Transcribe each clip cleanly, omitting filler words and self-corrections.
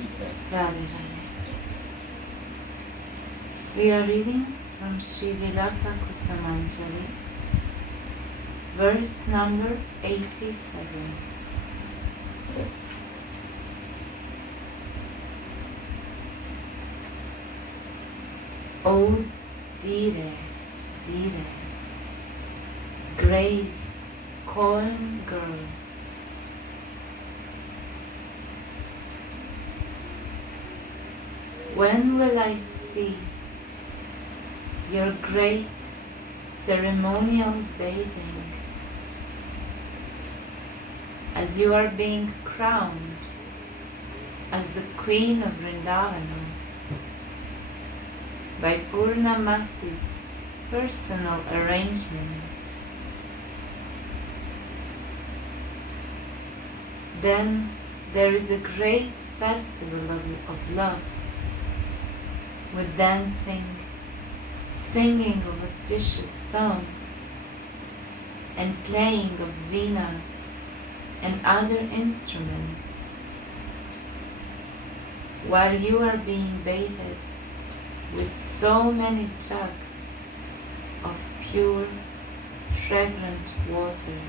Radhe Radhe. We are reading from Sri Vilapa Kusumanjali, verse number 87. Oh, dire, dire, grave, calm girl, when will I see your great ceremonial bathing as you are being crowned as the Queen of Vrindavana by Purnamasi's personal arrangement? Then there is a great festival of love, with dancing, singing of auspicious songs, and playing of venas and other instruments, while you are being bathed with so many jugs of pure, fragrant water.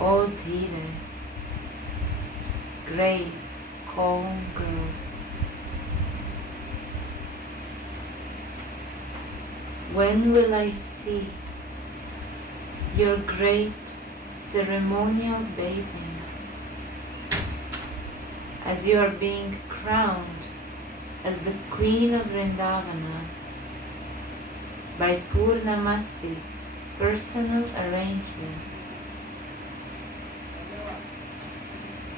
Oh, dear, grave, calm girl, when will I see your great ceremonial bathing as you are being crowned as the Queen of Vrindavana by Purnamasi's personal arrangement?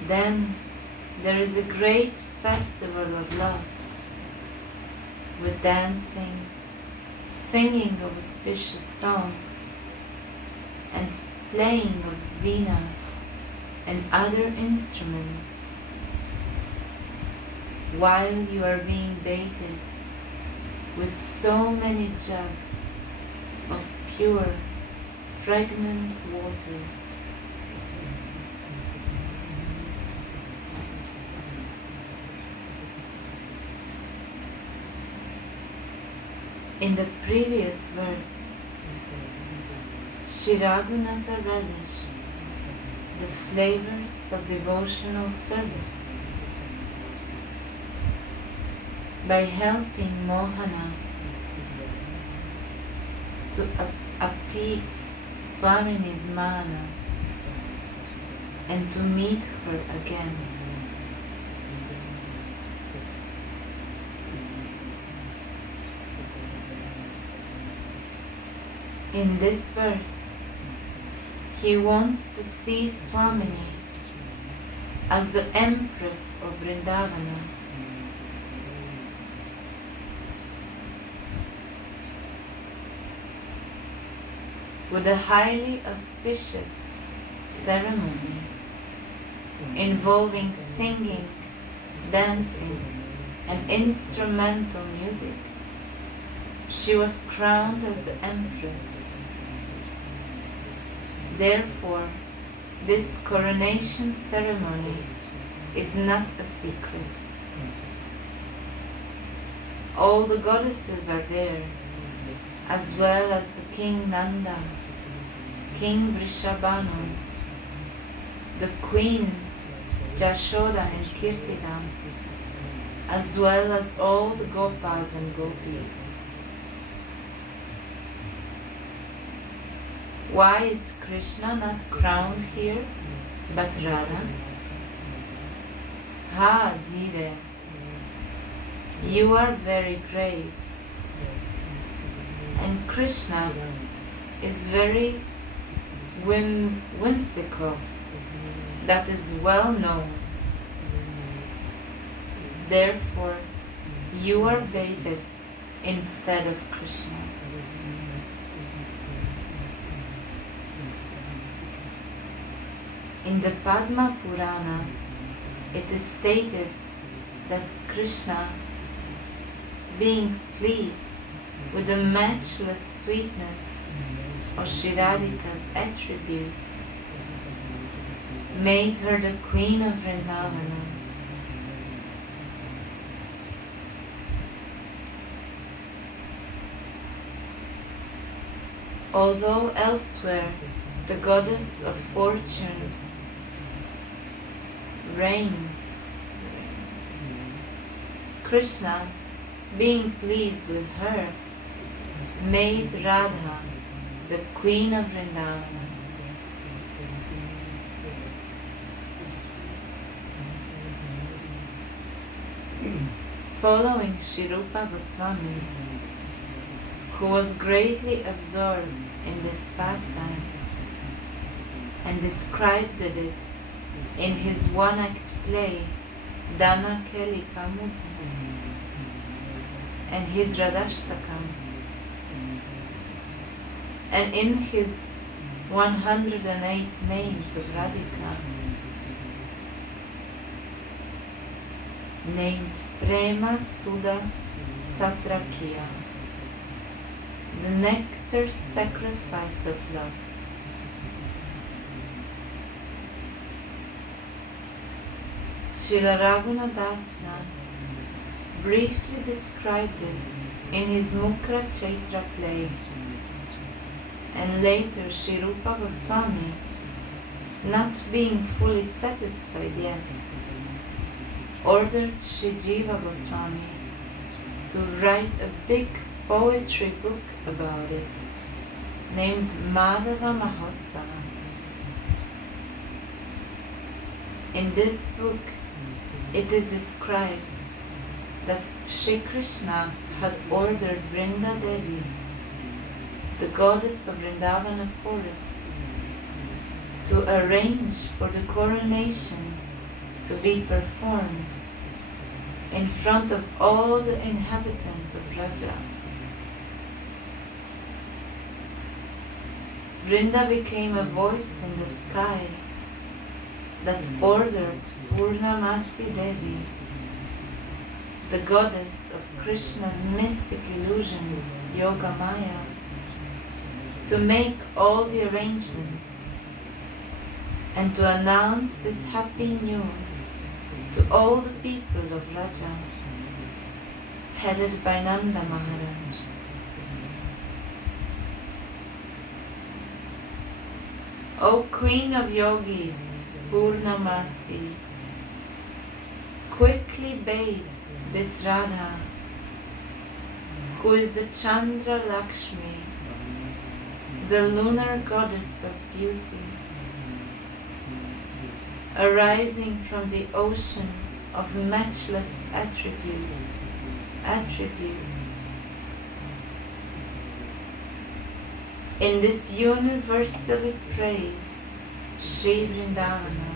Then there is a great festival of love, with dancing, singing of auspicious songs, and playing of venas and other instruments, while you are being bathed with so many jugs of pure, fragrant water. In the previous verse, Shri Raghunatha relished the flavors of devotional service by helping Mohana to appease Swamini's mana and to meet her again. In this verse, he wants to see Swamini as the Empress of Vrindavana, with a highly auspicious ceremony involving singing, dancing, and instrumental music. She was crowned as the Empress. Therefore, this coronation ceremony is not a secret. All the goddesses are there, as well as the King Nanda, King Vrishabhanu, the queens Jashoda and Kirtika, as well as all the Gopas and Gopis. Why is Krishna not crowned here, but Radha? Ha, Dire, you are very grave, and Krishna is very whimsical. That is well known. Therefore, you are bathed instead of Krishna. In the Padma Purana, it is stated that Krishna, being pleased with the matchless sweetness of Shri Radhika's attributes, made her the queen of Vrindavana. Although elsewhere the goddess of fortune reigns, Krishna, being pleased with her, made Radha the queen of Vrindavana. Following Sri Rupa Goswami, who was greatly absorbed in this pastime and described it in his one-act play Dana Keli Kamudha and his Radhashtakam, and in his 108 names of Radhika, named Prema Sudha Satrakiya, the nectar sacrifice of love. Srila Raghunadasa briefly described it in his Mukra Chaitra play, and later Sri Rupa Goswami, not being fully satisfied yet, ordered Sri Jiva Goswami to write a big poetry book about it, named Madhava Mahotsava. In this book, it is described that Shri Krishna had ordered Vrinda Devi, the goddess of Vrindavana forest, to arrange for the coronation to be performed in front of all the inhabitants of Raja. Vrinda became a voice in the sky that ordered Purnamasi Devi, the goddess of Krishna's mystic illusion, Yoga Maya, to make all the arrangements and to announce this happy news to all the people of Raja, headed by Nanda Maharaj. O Queen of Yogis, Purnamasi, quickly bathe this Radha, who is the Chandra Lakshmi, the lunar goddess of beauty, arising from the ocean of matchless attributes. In this universally praised Sri Vrindavana,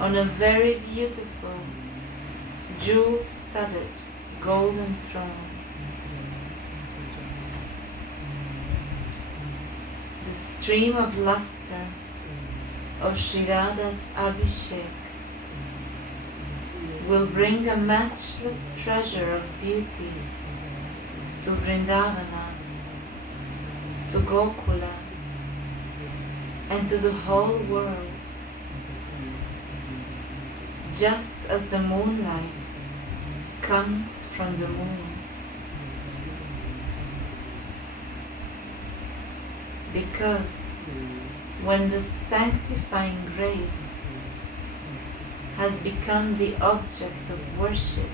on a very beautiful, jewel-studded golden throne, the stream of luster of Sri Radha's Abhishek will bring a matchless treasure of beauty to Vrindavana, to Gokula, and to the whole world, just as the moonlight comes from the moon. Because when the sanctifying grace has become the object of worship,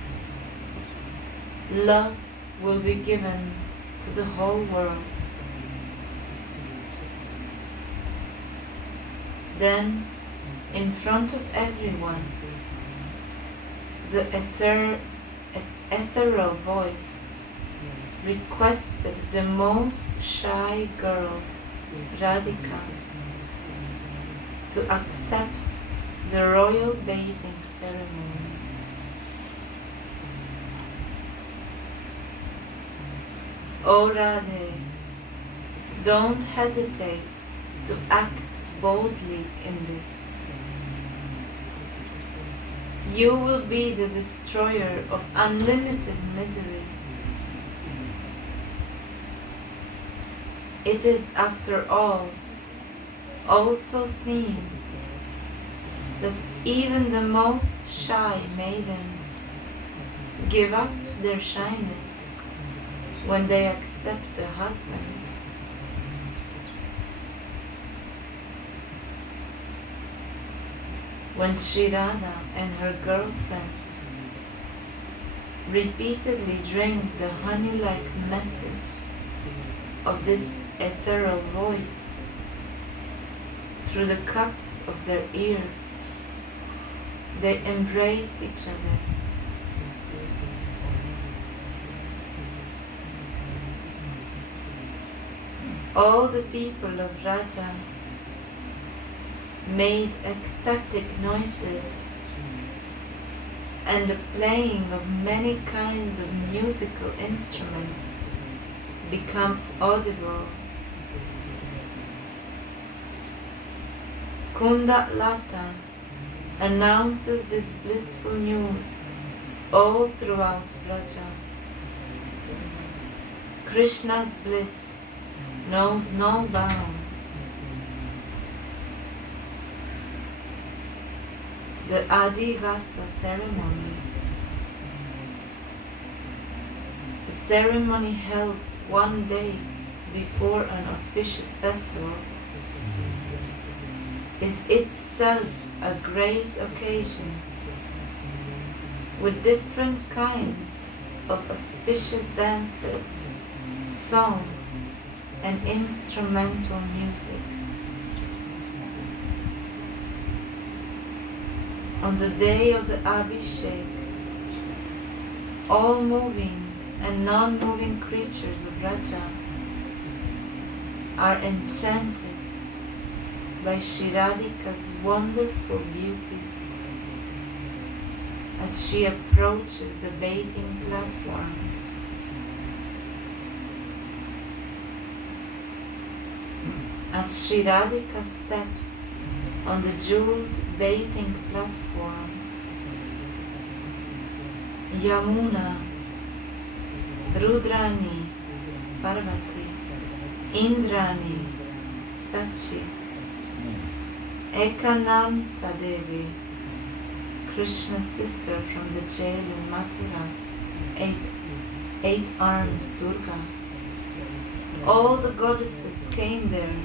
love will be given to the whole world. Then, in front of everyone, the ethereal voice requested the most shy girl, Radhika, to accept the royal bathing ceremony. O Radhe, don't hesitate to act boldly in this. You will be the destroyer of unlimited misery. It is, after all, also seeing that even the most shy maidens give up their shyness when they accept a husband. When Sri Radha and her girlfriends repeatedly drink the honey-like message of this ethereal voice through the cups of their ears, they embrace each other. All the people of Raja made ecstatic noises, and the playing of many kinds of musical instruments become audible. Kunda Lata announces this blissful news all throughout Vraja. Krishna's bliss knows no bounds. The Adivasa ceremony, a ceremony held one day before an auspicious festival, is itself a great occasion with different kinds of auspicious dances, songs, and instrumental music. On the day of the Abhishek, all moving and non-moving creatures of Raja are enchanted by Shri Radhika's wonderful beauty as she approaches the bathing platform. As Shri Radhika steps on the jeweled bathing platform, Yamuna, Rudrani, Parvati, Indrani, Sachi, Ekanam Sadevi, Krishna's sister from the jail in Mathura, eight-armed Durga. All the goddesses came there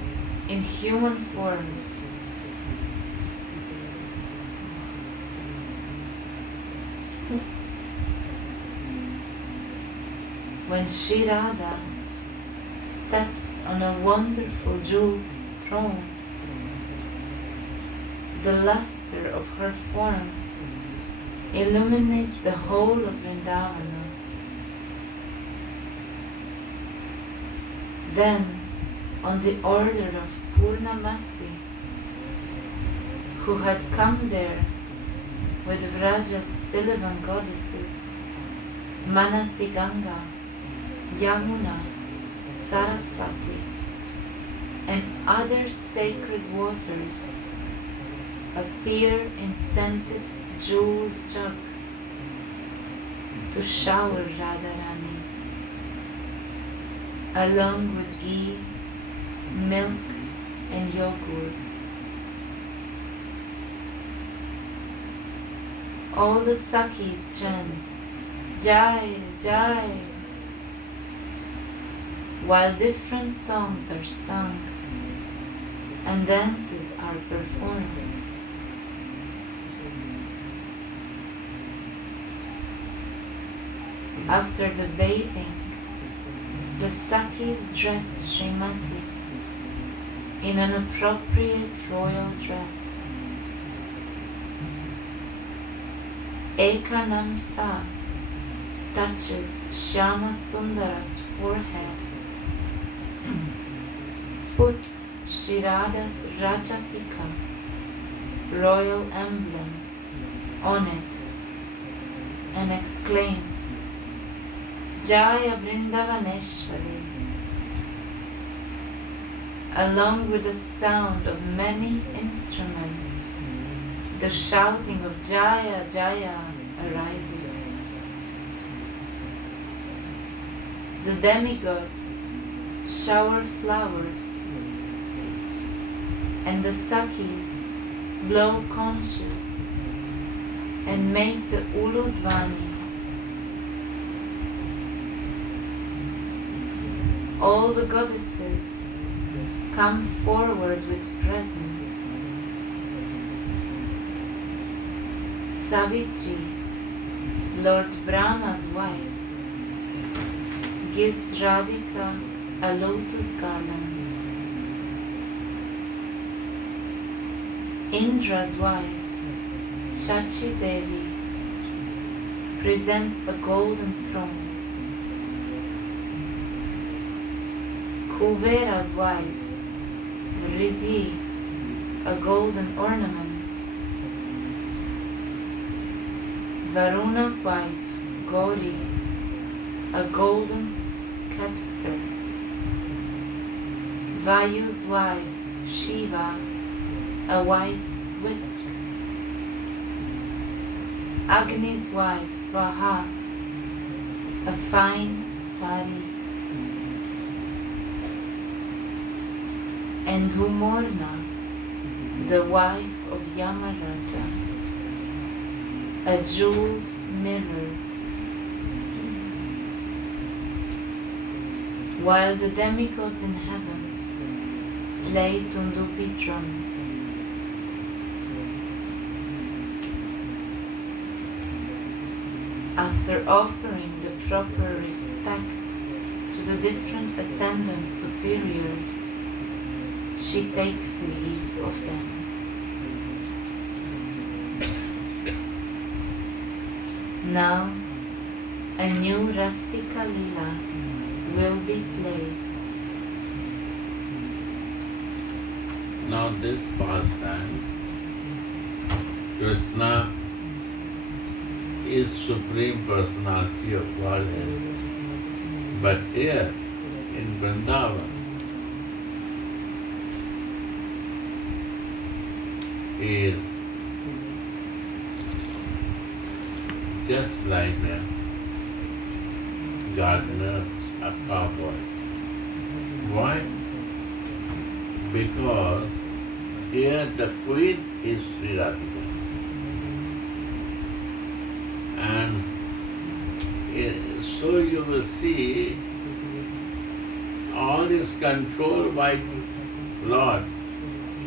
in human forms. When Sri Radha steps on a wonderful jeweled throne, the luster of her form illuminates the whole of Vrindavana. Then, on the order of Purnamasi, who had come there with Vraja's sylvan goddesses, Manasi Ganga, Yamuna, Saraswati, and other sacred waters appear in scented jeweled jugs to shower Radharani, along with ghee, milk, and yogurt. All the Sakis chant, Jai, Jai, while different songs are sung and dances are performed. After the bathing, the Sakis dress Srimati in an appropriate royal dress. Ekanam Sa touches Shyama Sundara's forehead, puts Shri Radha's Rajatika, royal emblem, on it, and exclaims, Jaya Vrindavaneshwari, along with the sound of many instruments. The shouting of Jaya Jaya arises. The demigods shower flowers and the Sakis blow conches and make the Uludvani. All the goddesses come forward with presents. Savitri, Lord Brahma's wife, gives Radhika a lotus garland. Indra's wife, Shachi Devi, presents a golden throne. Kuvera's wife, Riddhi, a golden ornament. Varuna's wife, Gauri, a golden scepter. Vayu's wife, Shiva, a white whisk. Agni's wife, Swaha, a fine sari. And Humorna, the wife of Yamaraja, a jeweled mirror. While the demigods in heaven play tundupi drums. After offering the proper respect to the different attendant superiors, she takes leave of them. Now, a new Rasika Lila will be played. Now this pastime, Krishna is Supreme Personality of Godhead. But here, in Vrindavan, he is just like a gardener, a cowboy. Why? Because here the queen is Sri Radhika. And so you will see all is controlled by Lord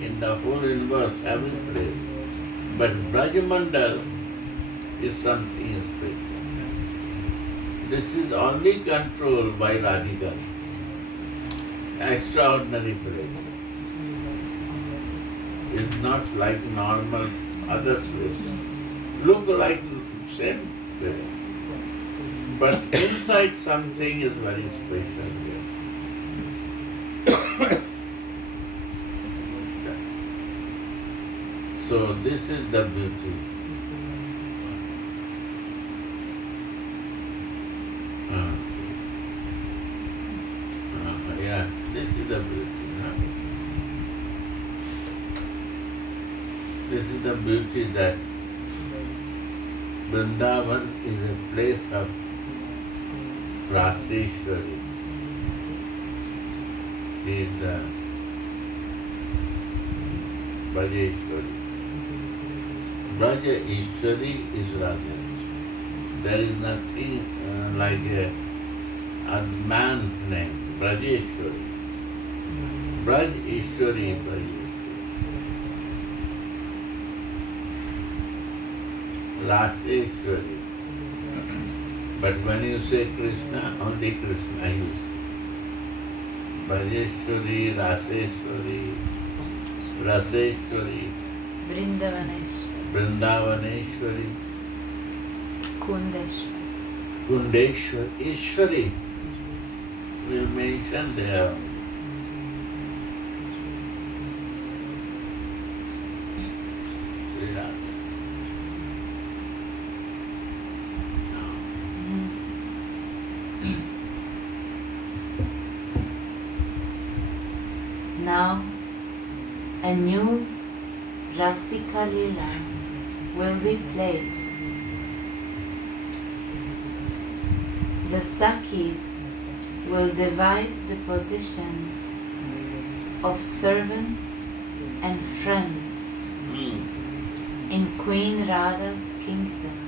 in the whole universe, every place. But Brajamandal is something special. This is only controlled by Radhika. Extraordinary place. It's not like normal other place. Look like same place. But inside something is very special here. So this is the beauty. Yeah, this is the beauty. This is the beauty that Vrindavan is a place of Raseshwari. She is the Brajeshwari. Braja Ishwari is Radha. There is nothing like a man's name, Brajeshwari. Braj Ishwari, Brajeshwari. Raseshwari. But when you say Krishna, only Krishna you say. Brajeshwari, Raseshwari, Raseshwari, Vrindavaneshwari, Kundeshwari, Ishwari will mention there. Sri Radha. Now, a new Rasika Lila will be played. The Sakis will divide the positions of servants and friends in Queen Radha's kingdom.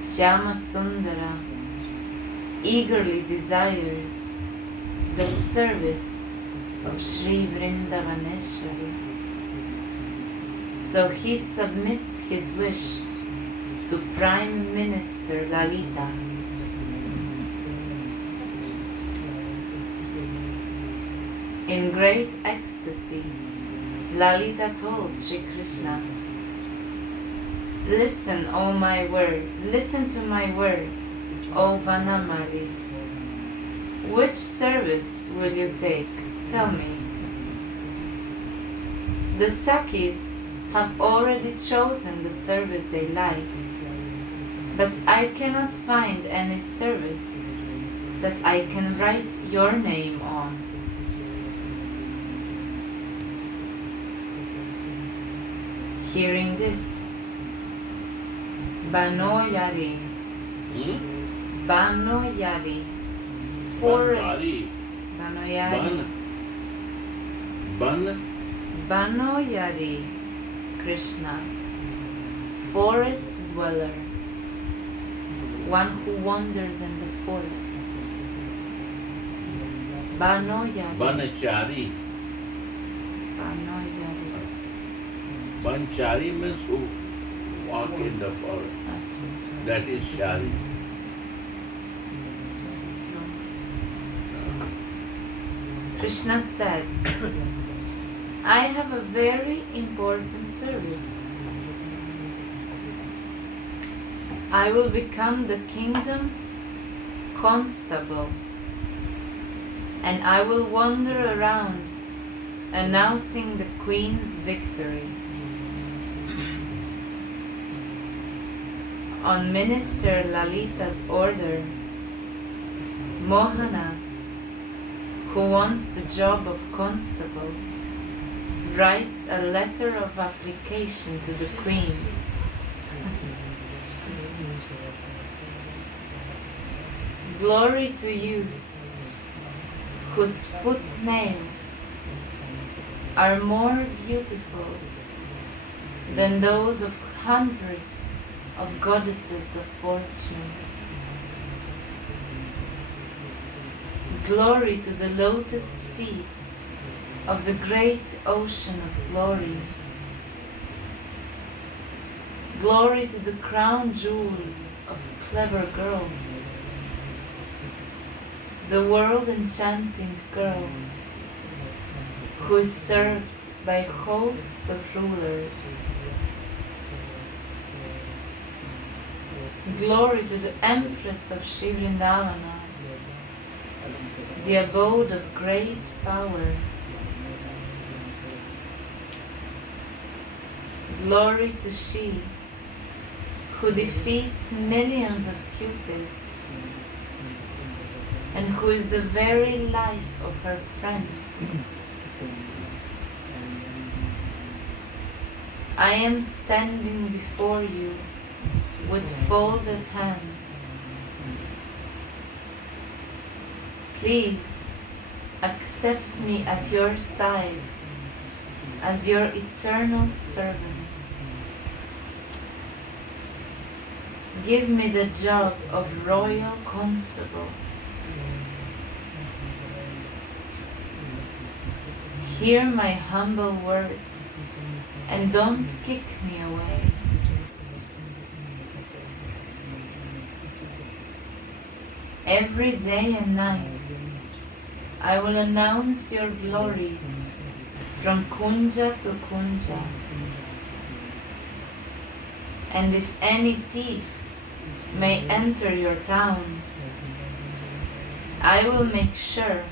Shyama Sundara eagerly desires the service of Sri Vrindavaneshwari, so he submits his wish to Prime Minister Lalita. In great ecstasy, Lalita told Sri Krishna, "Listen, O my word, listen to my words, O Vanamali. Which service will you take? Tell me." The Sakis have already chosen the service they like, but I cannot find any service that I can write your name on. Hearing this, Banoyari, Banoyari, forest, Banoyari, Banoyari, Krishna, forest dweller, one who wanders in the forest. Banoyari, Banachari. Banoyari. Banchari means who walk in the forest. That is Shari. Krishna said, "I have a very important service. I will become the kingdom's constable, and I will wander around announcing the queen's victory. On Minister Lalita's order, Mohana, who wants the job of constable, writes a letter of application to the queen. Glory to you, whose footnails are more beautiful than those of hundreds of goddesses of fortune. Glory to the lotus feet of the great ocean of glory. Glory to the crown jewel of clever girls, the world-enchanting girl who is served by a host of rulers. Glory to the Empress of Sri Vrindavana, the abode of great power. Glory to she who defeats millions of cupids and who is the very life of her friends. I am standing before you with folded hands. Please accept me at your side as your eternal servant. Give me the job of royal constable. Hear my humble words and don't kick me away. Every day and night I will announce your glories from kunja to kunja. And if any thief may enter your town, I will make sure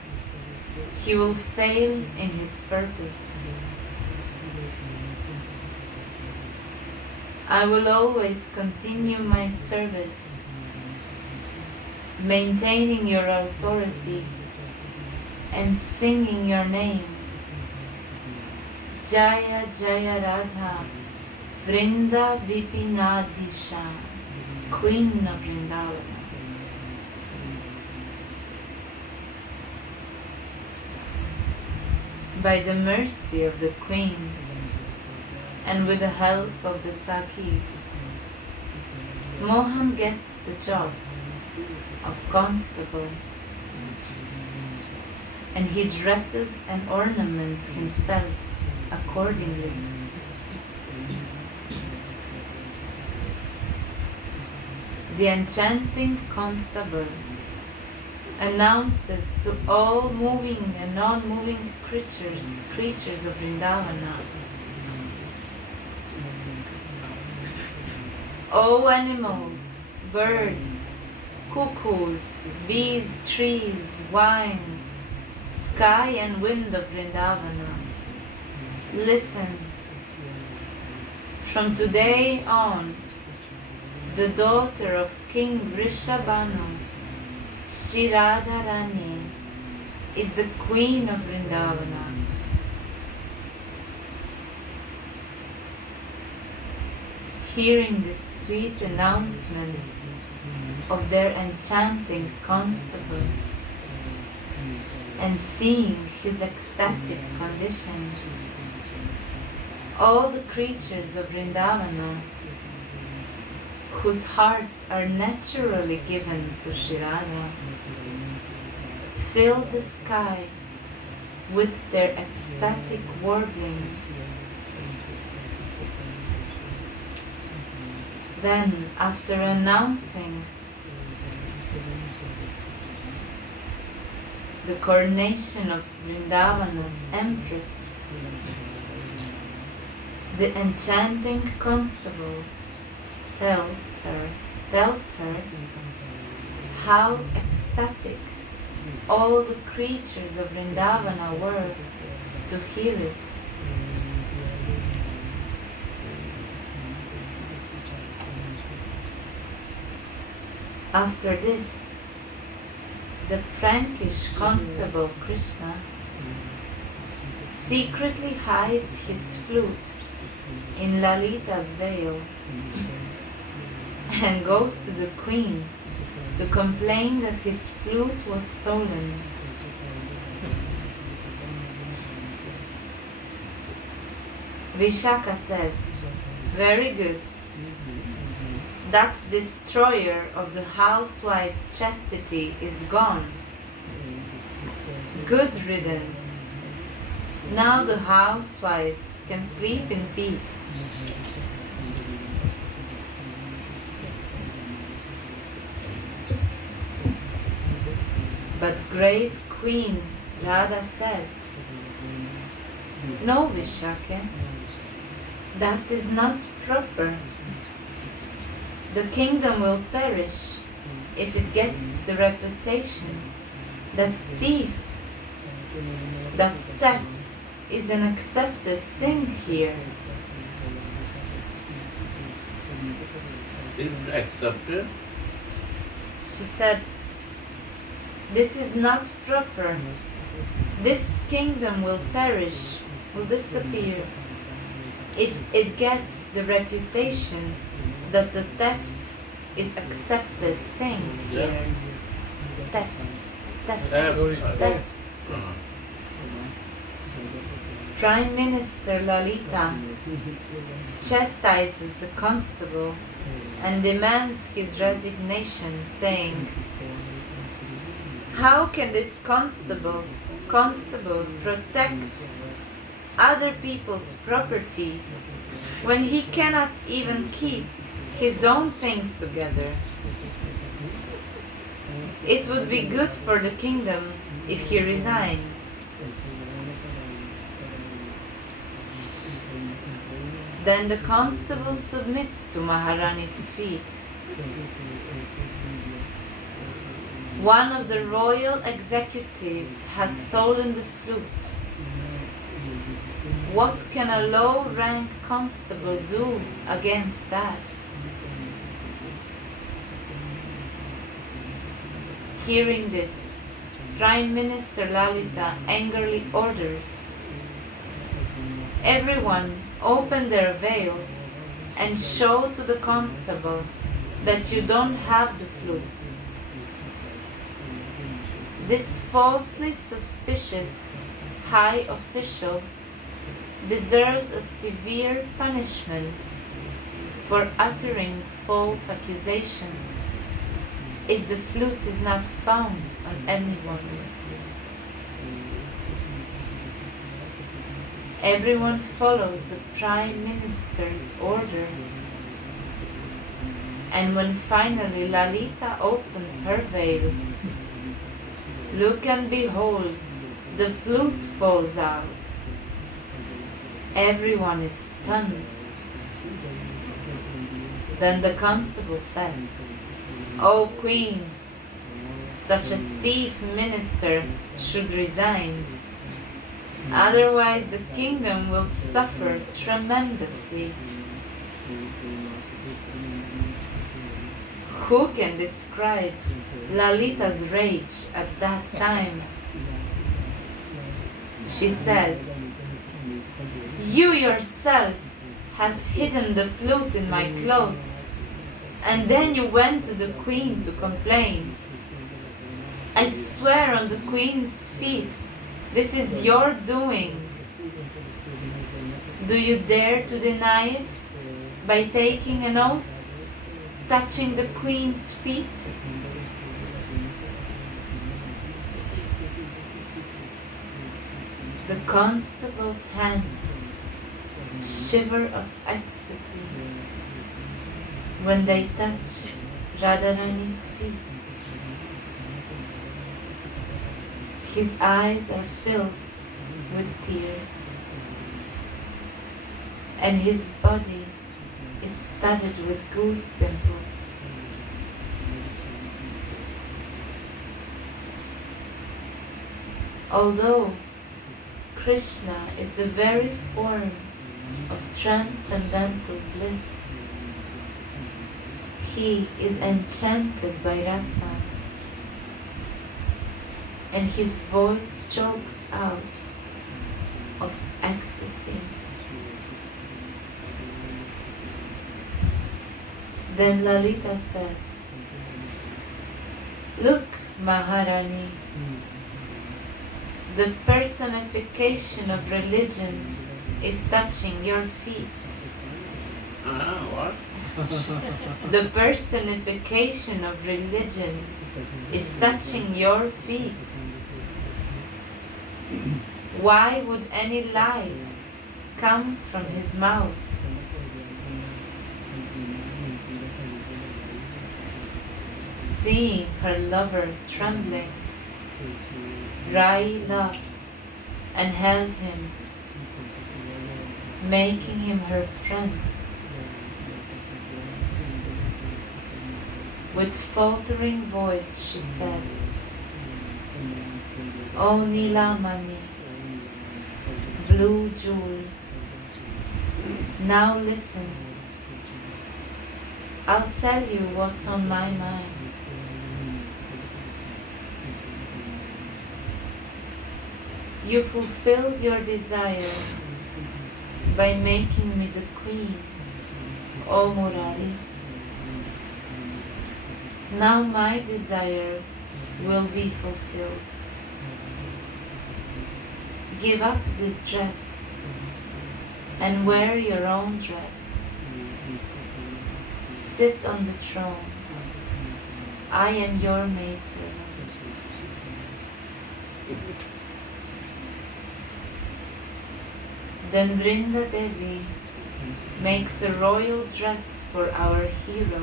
he will fail in his purpose. I will always continue my service, maintaining your authority and singing your names. Jaya Jaya Radha, Vrinda Vipinadisha, Queen of Vrindavana. by the mercy of the Queen and with the help of the Sakis, Mohan gets the job of constable, and he dresses and ornaments himself accordingly. The enchanting constable announces to all moving and non-moving creatures of Vrindavana, all animals, birds, cuckoos, bees, trees, vines, sky and wind of Vrindavana, listen. From today on, the daughter of King Vrishabhanu, Shri Radharani, is the queen of Vrindavana. Hearing this sweet announcement of their enchanting constable and seeing his ecstatic condition, all the creatures of Vrindavana, whose hearts are naturally given to Shri Radha, fill the sky with their ecstatic warblings. Then, after announcing the coronation of Vrindavana's empress, the enchanting constable tells her how ecstatic all the creatures of Vrindavana were to hear it. After this, the prankish constable Krishna secretly hides his flute in Lalita's veil and goes to the queen to complain that his flute was stolen. Vishaka says, "Very good. That destroyer of the housewife's chastity is gone. Good riddance. Now the housewives can sleep in peace." But grave Queen Radha says, "No, Vishaka, that is not proper. The kingdom will perish if it gets the reputation that theft is an accepted thing here." Is it accepted? She said, "This is not proper. This kingdom will perish, will disappear, if it gets the reputation that the theft is accepted thing here." Theft. Prime Minister Lalita chastises the constable and demands his resignation, saying, "How can this constable protect other people's property when he cannot even keep his own things together? It would be good for the kingdom if he resigned." Then the constable submits to Maharani's feet. One of the royal executives has stolen the flute. What can a low-ranked constable do against that? Hearing this, Prime Minister Lalita angrily orders, "Everyone open their veils and show to the constable that you don't have the flute." This falsely suspicious high official deserves a severe punishment for uttering false accusations if the flute is not found on anyone. Everyone follows the Prime Minister's order, and when finally Lalita opens her veil, look and behold, the flute falls out. Everyone is stunned. Then the constable says, "O Queen, such a thief minister should resign. Otherwise the kingdom will suffer tremendously." Who can describe Lalita's rage at that time? She says, "You yourself have hidden the flute in my clothes, and then you went to the queen to complain. I swear on the queen's feet, this is your doing. Do you dare to deny it by taking an oath, touching the queen's feet?" The constable's hand shiver of ecstasy when they touch Radharani's feet. His eyes are filled with tears, and his body is studded with goose pimples. Although Krishna is the very form of transcendental bliss, he is enchanted by rasa, and his voice chokes out of ecstasy. Then Lalita says, "Look, Maharani, the personification of religion is touching your feet." What? The personification of religion is touching your feet. Why would any lies come from his mouth? Seeing her lover trembling, Rai laughed and held him, making him her friend. With faltering voice she said, "O Nilamani, blue jewel, now listen. I'll tell you what's on my mind. You fulfilled your desire by making me the queen, O Murari. Now my desire will be fulfilled. Give up this dress and wear your own dress. Sit on the throne. I am your maidservant." Then Vrinda Devi makes a royal dress for our hero,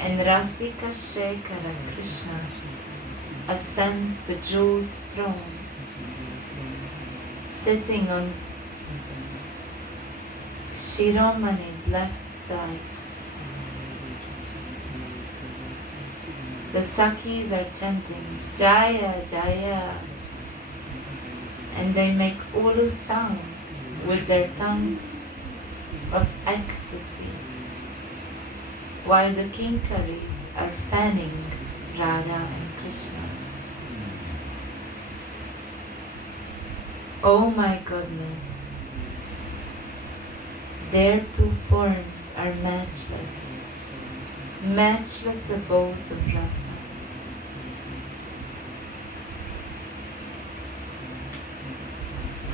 and Rasika Shekhara Krishna ascends the jeweled throne, sitting on Shiromani's left side. The Sakhis are chanting Jaya Jaya, and they make ulu sound with their tongues of ecstasy, while the Kinkaris are fanning Radha and Krishna. Oh my goodness, their two forms are matchless, matchless abodes of rasa.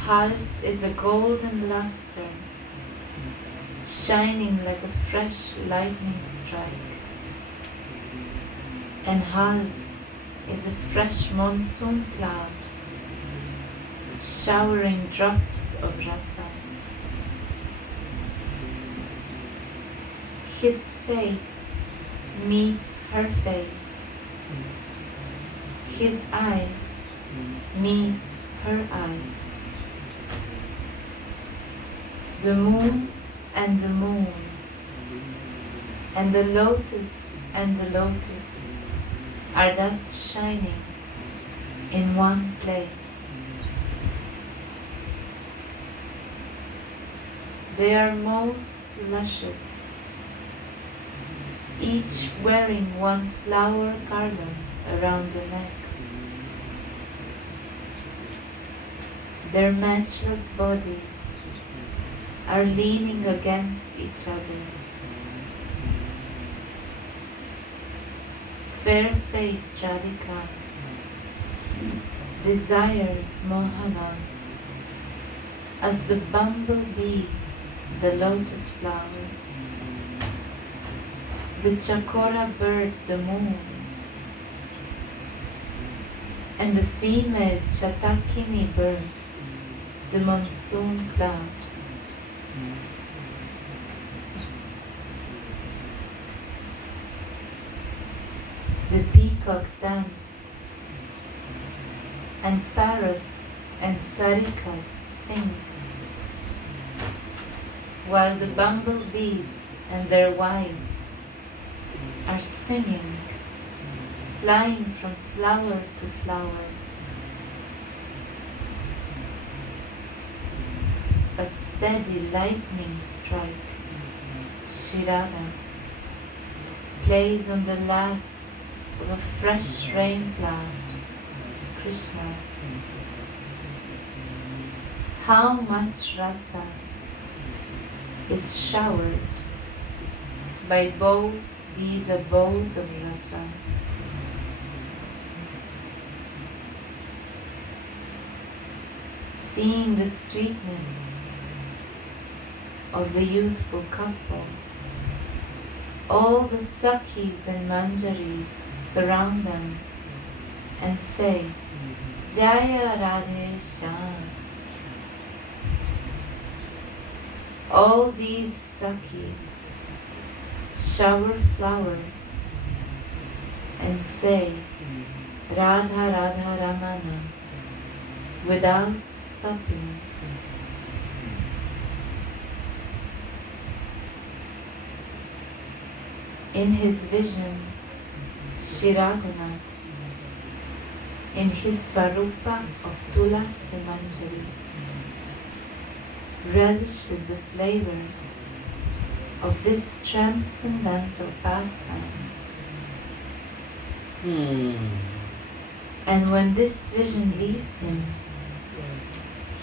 Half is a golden luster, shining like a fresh lightning strike, and half is a fresh monsoon cloud, showering drops of rasa. His face meets her face, his eyes meet her eyes. The moon and the moon, and the lotus are thus shining in one place. They are most luscious, each wearing one flower garland around the neck. Their matchless bodies are leaning against each other. Fair-faced Radhika desires Mohana as the bumblebee the lotus flower, the chakora bird the moon, and the female chatakini bird the monsoon cloud. The peacocks dance, and parrots and sarikas sing, while the bumblebees and their wives are singing, flying from flower to flower. A steady lightning strike, Shirada, plays on the lap of a fresh rain cloud, Krishna. How much rasa is showered by both these abodes of rasa. Seeing the sweetness of the youthful couple, all the Sakhis and Manjaris surround them and say, Jaya Radhe Shyam. All these Sakhis shower flowers and say, Radha Radha Ramana, without stopping. In his vision, Shiragunath, in his Swarupa of Tulasi Manjari, relishes the flavors of this transcendental pastime. And when this vision leaves him,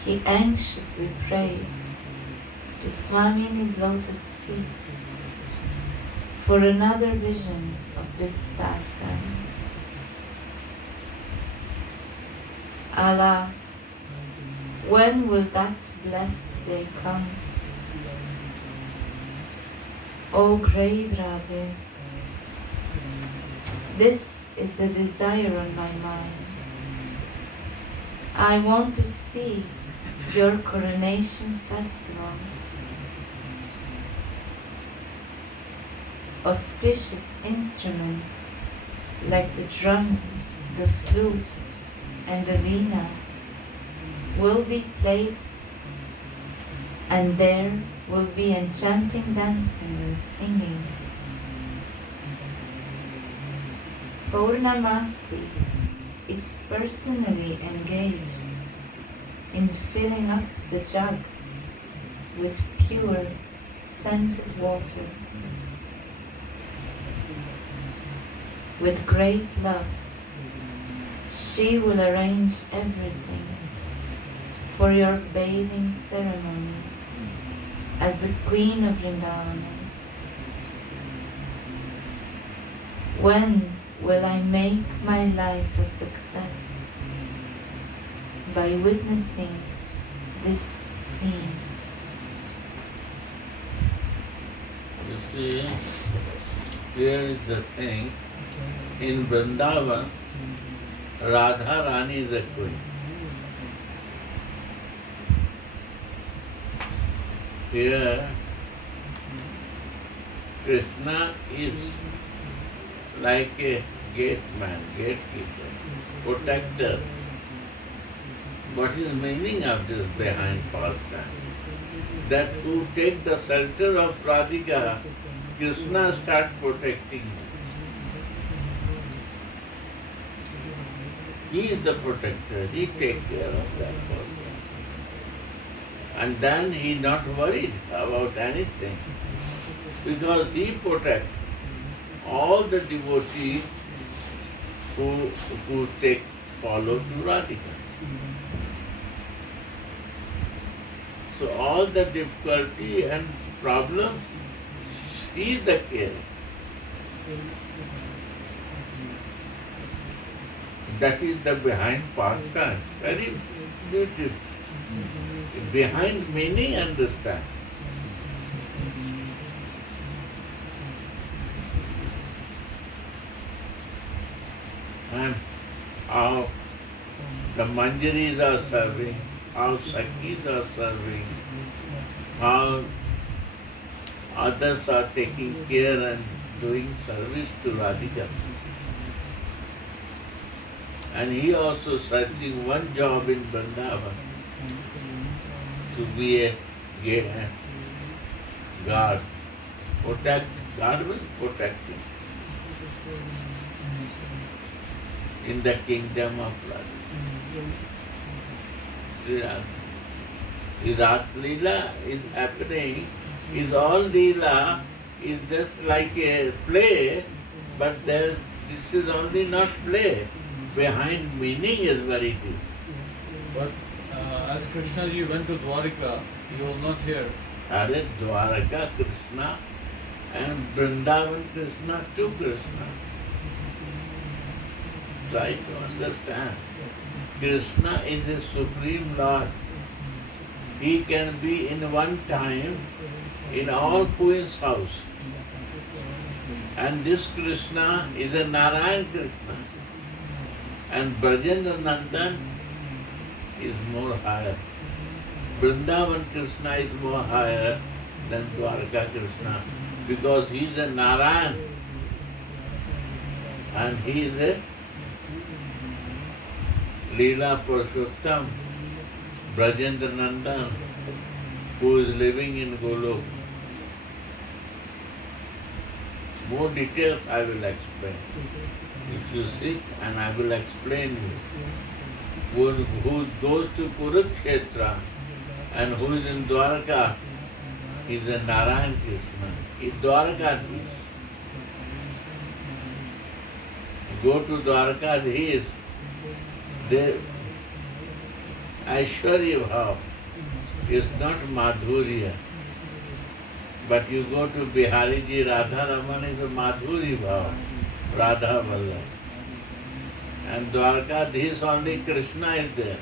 he anxiously prays to Swamini's lotus feet for another vision of this pastime. Alas, when will that blessed day come? O grave Radhe, this is the desire on my mind. I want to see your coronation festival. Auspicious instruments like the drum, the flute, and the veena will be played, and there will be enchanting dancing and singing. Purnamasi is personally engaged in filling up the jugs with pure, scented water. With great love, she will arrange everything for your bathing ceremony as the Queen of Vrindavan. When will I make my life a success? By witnessing this scene. You see, here is the thing. In Vrindavan, Radha Rani is a queen. Here, Krishna is like a gateman, gatekeeper, protector. What is the meaning of this behind pastime? That who take the shelter of Radhika, Krishna start protecting him. He is the protector, he take care of that person. And then he not worried about anything, because he protect all the devotees who follow to Radhika. So all the difficulty and problems, he is the care. That is the behind pastime. Very beautiful. Behind meaning, understand. And how the manjaris are serving, how sakhis are serving, how others are taking care and doing service to Radhika. And he also searching one job in Vrindavan, to be a guard. Guard means protecting in the kingdom of Radha. Sri Radha. The Ras Leela is happening, is all Leela is just like a play, but this is only not play. Behind meaning is very deep. But as Krishna ji went to Dwarika, he was not here. Are Dwaraka Krishna and Vrindavan Krishna, two Krishna. Try to understand. Krishna is a supreme Lord. He can be in one time in all queens' house. And this Krishna is a Narayan Krishna. And Brajendra Nandan is more higher. Vrindavan Krishna is more higher than Dwaraka Krishna, because he is a Narayan and he is a Leela Purushottam, Brajendra Nandan, who is living in Golok. More details I will explain. If you sit and I will explain you. Who goes to Kurukshetra and who is in Dwaraka is a Narayan Krishna. He is Dwarakadhish. Go to Dwarakadhish, the Aishwarya Bhav is not Madhurya. But you go to Bihariji Radha Raman is a Madhuri Bhav, Radha Vallabh. And Dwarakadhish only Krishna is there.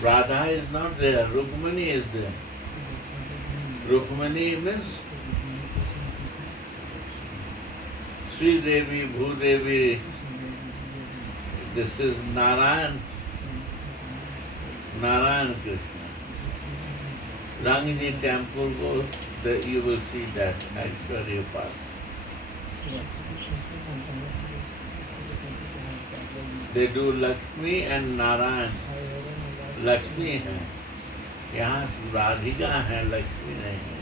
Radha is not there, Rukmani is there. Rukmani means Sri Devi, Bhudevi. This is Narayan, Narayan Krishna. Rangini temple goes, you will see that Aishwarya Park. They do Lakshmi and Narayan. Lakshmi है, यहाँ राधिका है, लक्ष्मी नहीं है.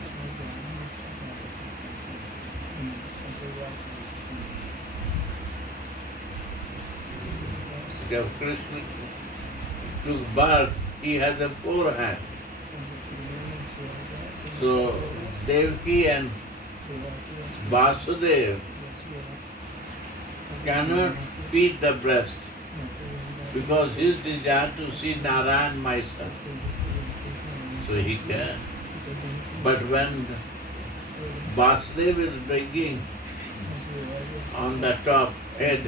जब Krishna took birth, he has a forehand. So Devaki and Vasudev cannot feed the breast because his desire to see Narayan, my son. So he can. But when Vasudev is bringing on the top head,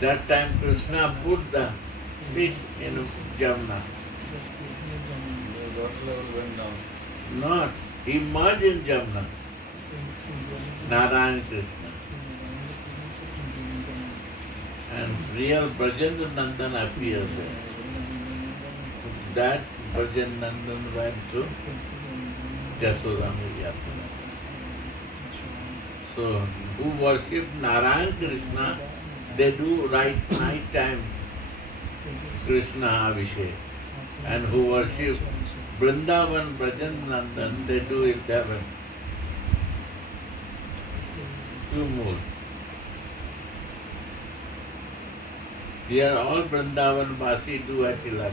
that time Krishna put the fish in Jamna. The water level went down. Not. He merged in Jamna. Narayan Krishna. And real Brajendra Nandan appears there. That Brajendra Nandan went to Jasoda Maiya. So, who worship Narayan Krishna, they do night time Krishna Abhishek. And who worship Vrindavan Brajendra Nandan, they do it heaven. Two more. Here all Vrindavan Vasi do at 11.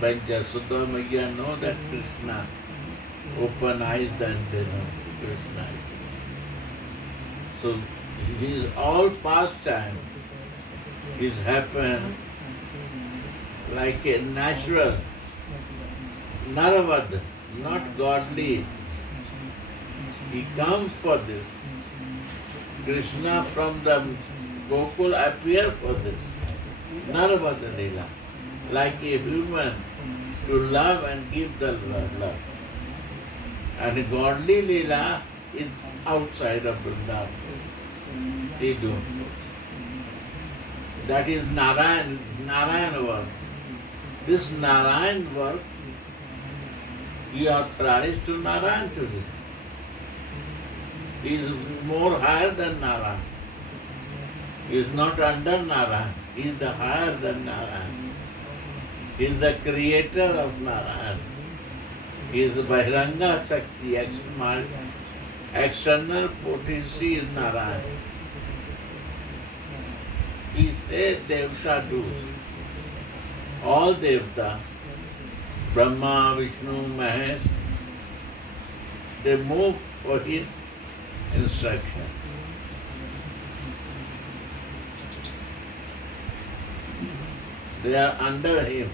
When Jasoda Maiya know that Krishna open eyes, then they know Krishna is. So his all pastime is happen like a natural, naravad, not godly. He comes for this. Krishna from the Gokul appear for this. Naravad Leela. Like a human to love and give the love. And godly Leela is outside of Vrindavan. They do. That is Narayan work. This Narayan work, he authorized to Narayan to do. He is more higher than Narayan. He is not under Narayan. He is the higher than Narayan. He is the creator of Narayan. He is Bahiranga Shakti, external potency is Narayan. He says Devta do. All Devta, Brahma, Vishnu, Mahesh, they move for his instruction. They are under him.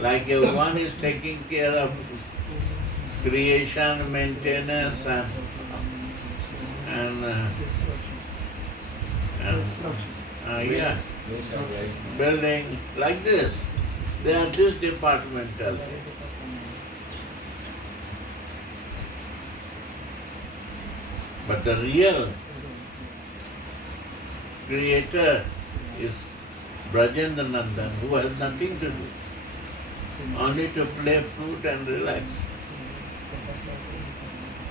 Like one is taking care of creation, maintenance, and yeah, building like this. They are this departmental. But the real creator is Brajendra Nandan, who has nothing to do, only to play flute and relax.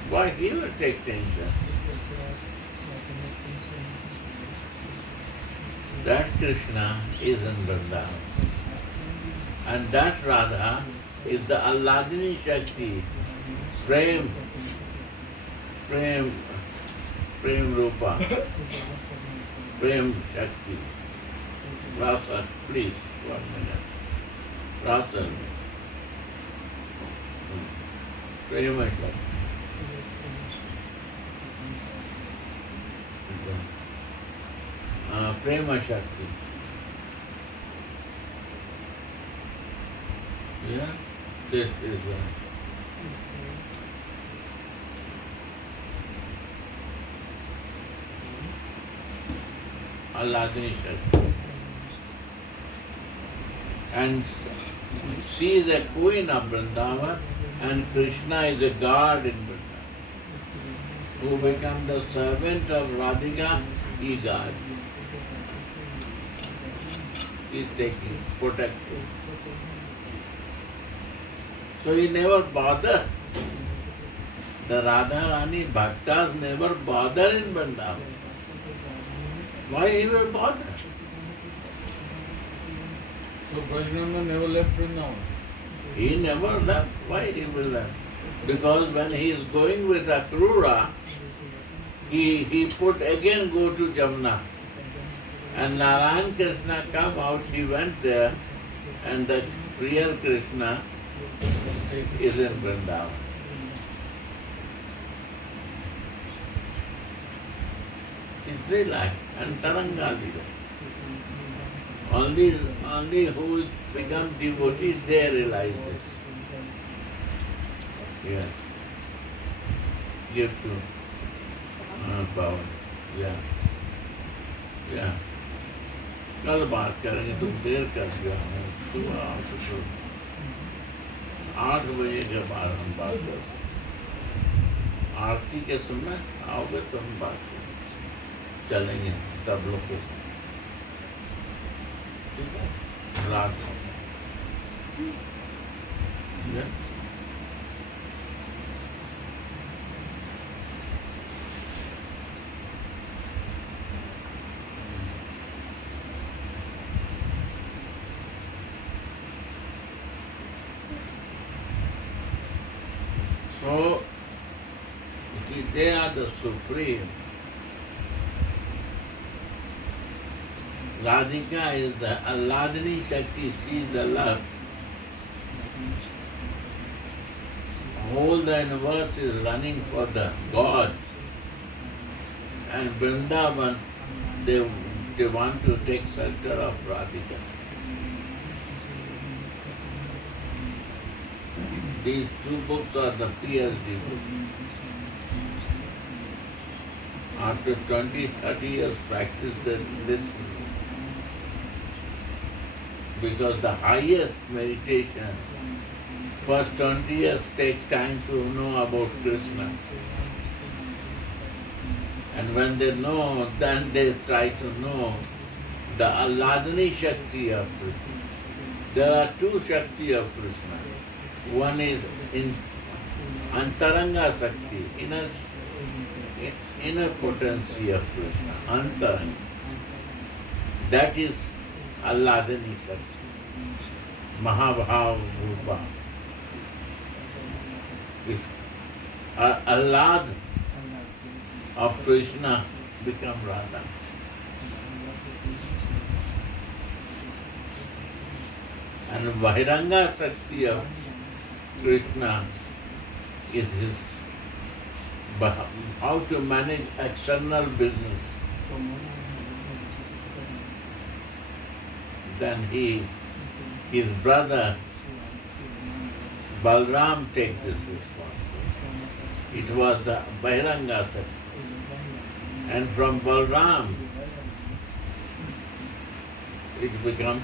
Why he will take tension? That Krishna is in Vrindavan. And that Radha is the Alladini Shakti, Prem Rupa, Prem Shakti. Rasa, please, 1 minute. Rasa. Prema Shakti. Prema Shakti. Yeah, this is Alladini Shakti. And she is a queen of Vrindavan and Krishna is a god in Vrindavan. Who become the servant of Radhika, he god. He is taking, protecting. So he never bother. The Radharani Bhaktas never bother in Vrindavan. Why he will bother? So Brajnanda never left Vrindavan? He never left. Why he will left? Because when he is going with Akrura, he put again go to Jamna. And Narayan Krishna come out, he went there, and the real Krishna is in Vrindavan. It's relaxed and Tarangadi. Only who become devotees, they realize this. Yeah. Give to power. Yeah. क्या कल बात करेंगे, तुम देर कर दिया हमें, सुबह आओ तो 8 बजे के बाद हम बात करें, आरती के समय आओगे तो हम बात करेंगे, चलेंगे सब लोग के साथ, ठीक है? रात को Yes. So, they are the supreme. Radhika is the Alladini Shakti, she is the love. Whole the universe is running for the God. And Vrindavan, they want to take shelter of Radhika. These two books are the PhD books. After 20, 30 years practice, they listen. Because the highest meditation, first 20 years take time to know about Krishna. And when they know, then they try to know the Alladini Shakti of Krishna. There are two Shakti of Krishna. One is in Antaranga Shakti, inner potency of Krishna, Antaranga. That is Alladini Shakti, Mahabhav Rupa. Is Allad of Krishna become Radha. And Bahiranga Shakti of Krishna is his how to manage external business. Then his brother Balram take this responsibility. It was the Bahiranga Shakti. And from Balram, it becomes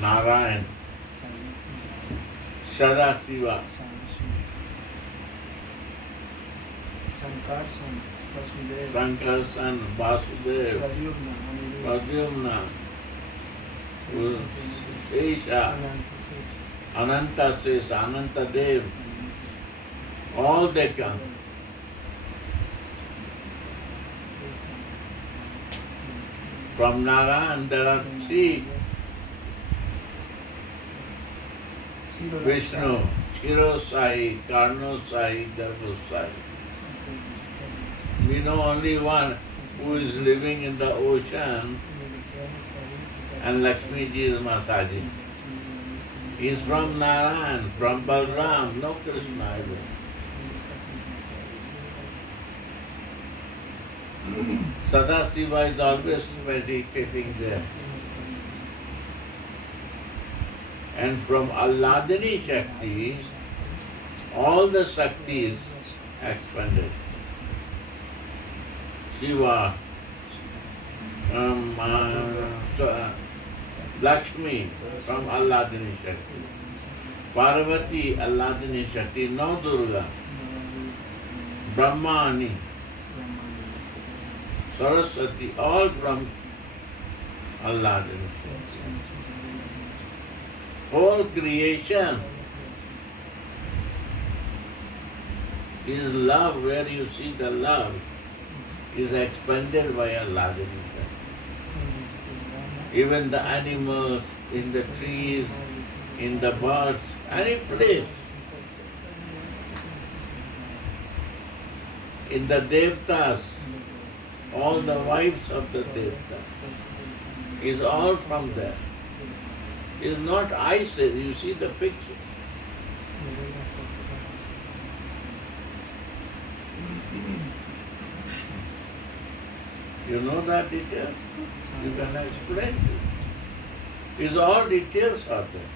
Narayan, Sadasiva, Shankar son, Vasudev, Pradyumna, Esha, Ananta says, Ananta Dev, all they come. From Narayan there are 3 Vishnu, Chirosai, Karnosai, Garbhosai. We know only one who is living in the ocean, and Lakshmi ji is Masaji. He is from Narayan, from Balram, no Krishna even. Sadasiva is always meditating there. And from Alladini Shakti, all the Shaktis expanded. Shiva, Lakshmi from Alladini Shakti, Parvati Alladini Shakti, Navdurga, Brahmani, Saraswati, all from Alladini Shakti. Whole creation is love, where you see the love is expanded by Alladini Shakti. Even the animals, in the trees, in the birds, any place. In the Devtas, all the wives of the Devtas is all from there. It's not I said, you see the picture. You know that details? You can explain it. It's all details are there.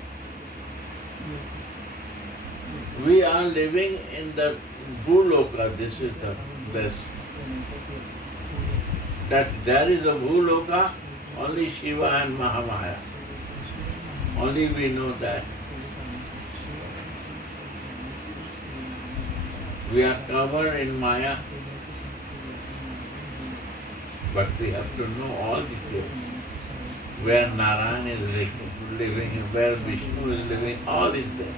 We are living in the Guloka, this is the best. that there is a Bhuloka, only Shiva and Mahamaya. Only we know that. We are covered in Maya, but we have to know all details. Where Narayan is living, where Vishnu is living, all is there.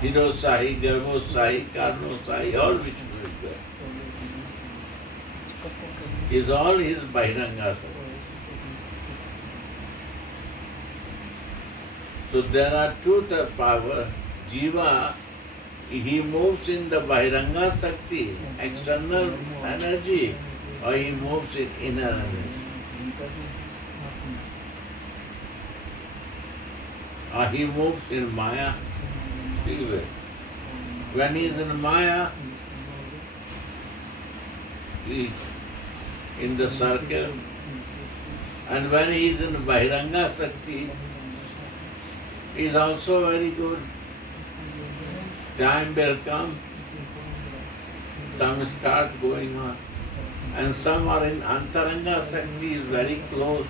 Hiro Sahi, Garbo Sahi, Karno Sahi, all Vishnu is there. Is all his Bahiranga Sakti. So there are two power. Jiva, he moves in the Bahiranga Sakti, external energy, or he moves in inner energy. Or he moves in Maya. When he is in Maya, he is in the circle. And when he is in Bahiranga Sakti, he is also very good. Time will come, some start going on. And some are in Antaranga Sakti, is very close.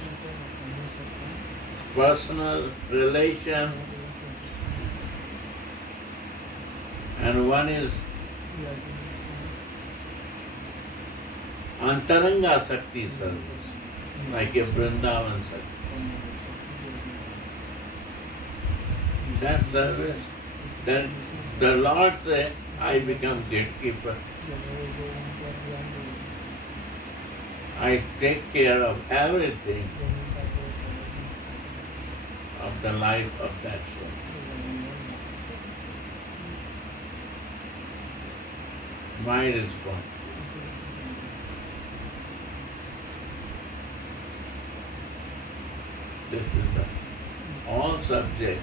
Personal relation. And one is Antaranga Sakti service, like a Vrindavan Sakti. That service, then the Lord said, I become gatekeeper. I take care of everything of the life of that soul. My responsibility. This is the all subject.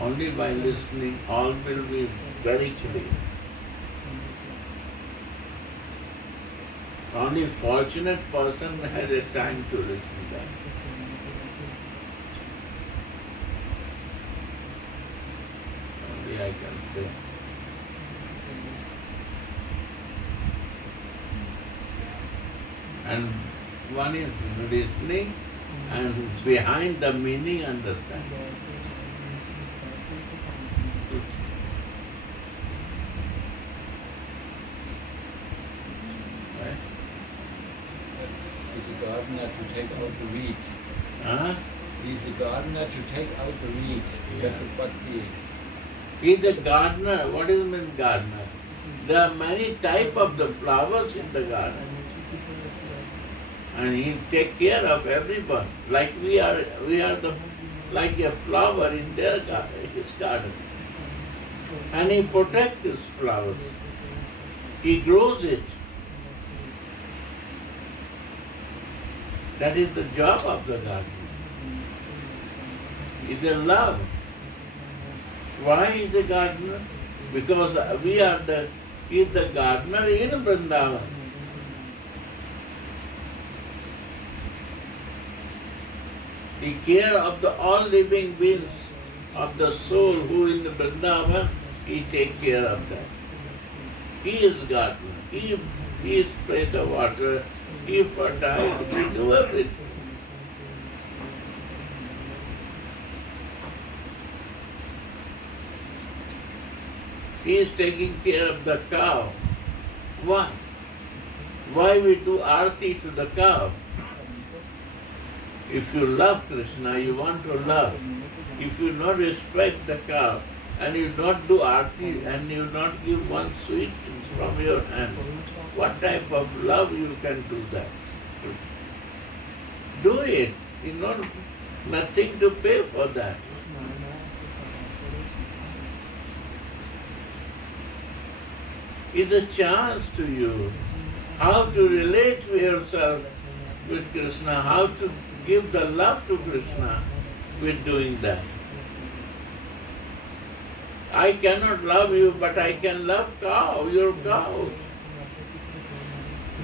Only by listening, all will be very clear. Only fortunate person has a time to listen that. Only I can say. And one is listening and behind the meaning understanding. He's a gardener to take out the weed. Huh? He's a gardener to take out the weed. Yeah. But He is a gardener. What is mean gardener? There are many type of the flowers in the garden. And he take care of everyone. Like we are like a flower in their garden, his garden. And he protects these flowers. He grows it. That is the job of the gardener. It's a love. Why is a gardener? Because he is the gardener in Vrindavan. He care of the all living beings of the soul who in the Vrindavan, he take care of that. He is gardener. He spray the water, he fertile, he do everything. He is taking care of the cow. Why? Why we do arati to the cow? If you love Krishna, you want to love. If you not respect the cow, and you not do arati, and you not give one sweet from your hand, what type of love you can do that? Do it. You not nothing to pay for that. It's a chance to you how to relate to yourself with Krishna, how to give the love to Krishna with doing that. I cannot love you, but I can love cow, your cows.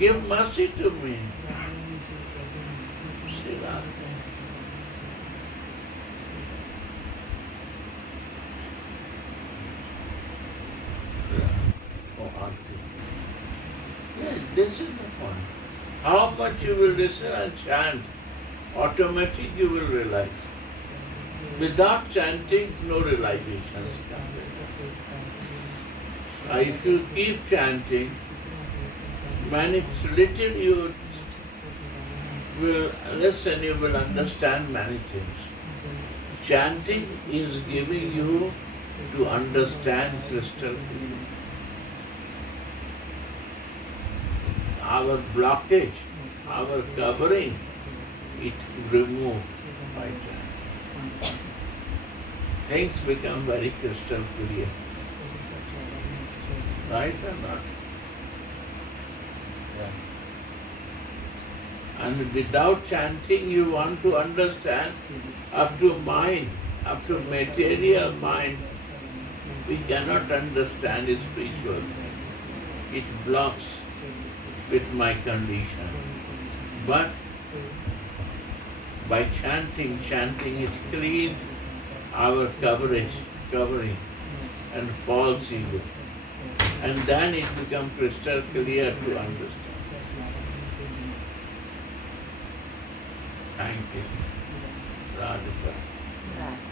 Give mercy to me. Srila. Oh, Auntie. this is the point. How much you will listen and chant, automatically you will realize. Without chanting, no realizations come. If you keep chanting, many little you will listen, you will understand many things. Chanting is giving you to understand crystal clear. Our blockage, our covering, it removes by chanting. Things become very crystal clear. Right or not? Yeah. And without chanting, you want to understand up to mind, up to material mind. We cannot understand a spiritual thing. It blocks with my condition. But by chanting, it cleans our covering and false ego. And then it becomes crystal clear to understand. Thank you, Radhika. Right.